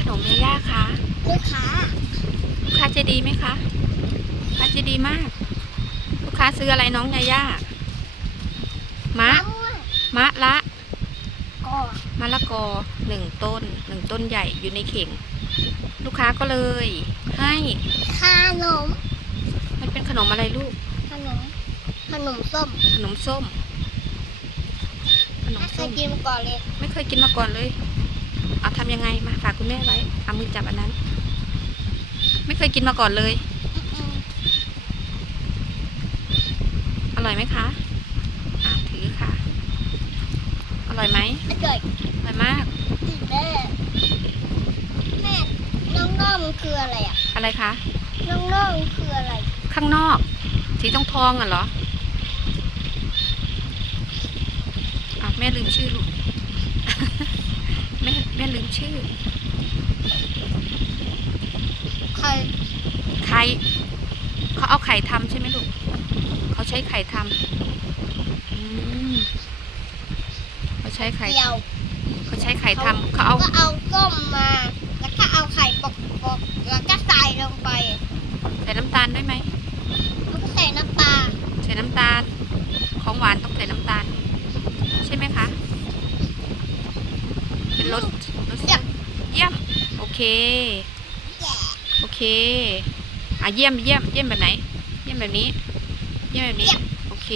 ขนมยาย่าคะลูกค้าลูกค้าใจดีไหมคะลูกค้าใจดีมาก ลูกค้าซื้ออะไรน้องยาย่ามะมะม่วงมะละก็มะละกอหนึ่งต้นหนึ่งต้นใหญ่อยู่ในเข่ง ลูกค้าก็เลย ให้ขนมมันเป็นขนมอะไรลูก ขนมขนมส้ม ขนมส้มขนมไม่เคส้ยมกินมาก่อนเลย ไม่เคยกินมาก่อนเลยเอาทำยังไงมาฝากคุณแม่ไว้เอามือจับอันนั้น ไม่เคยกินมาก่อนเลยอืมอร่อยไหมคะอ่าถือค่ะ อร่อยไหมอร่อยอร่อยมากอีกแม่แม่น้องน้องมันคืออะไรอะ อะไรคะน้องน้องมันคืออะไร ข้างนอก สีทองทองๆอะเหรออะแม่ลืมชื่อลูก แม่แม่ลืมชื่อ ใครไข่เขาเอาไข่ทำใช่ไหมลูกเขาใช้ไข่ทำอืมเขาใช้ไข่เดียวเขาใช้ไข่ทำเขาเอาก็เอาส้มมา แล้วก็เอาไข่ปกปกๆแล้วก็ใส่ลงไป ใส่น้ำตาลด้วยไหมแล้วก็ใส่น้ำปลาใส่น้ำตาล ของหวานต้องใส่น้ำตาล ใช่ไหมคะ เป็นรสรส เยี่ยม เยี่ยม โอ เคโอเคอะเยี่ยมเยี่ยมเยี่ยมแบบไหน เยี่ยมแบบนี้ เยี่ยมแบบนี้ โอเค